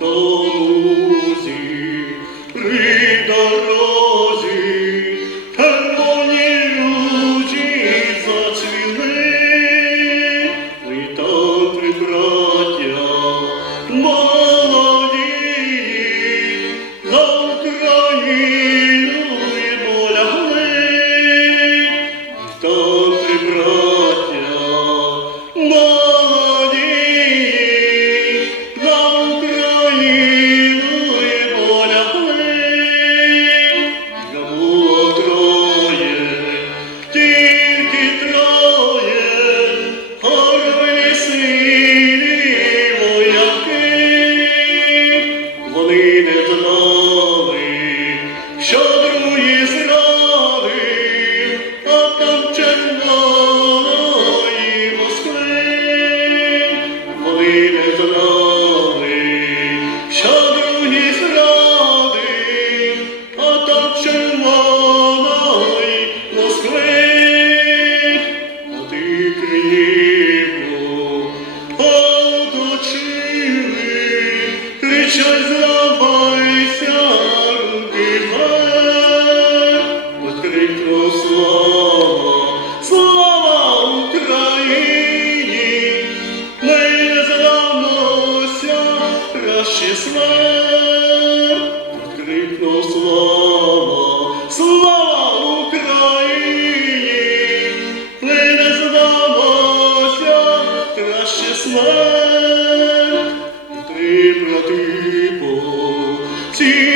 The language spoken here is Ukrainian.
та лузі, при дорозі, червоні ручі зацвіли, і там три браття молоді за Україну. Не знали, там червоної Москви. Вони не знали, що зрадив, а там червоної Москви. А ти оточили, кричать, здавайся, краще смерть. крикнув слава, слава Україні, ми не здамося, краще смерть. Три брати поцілували,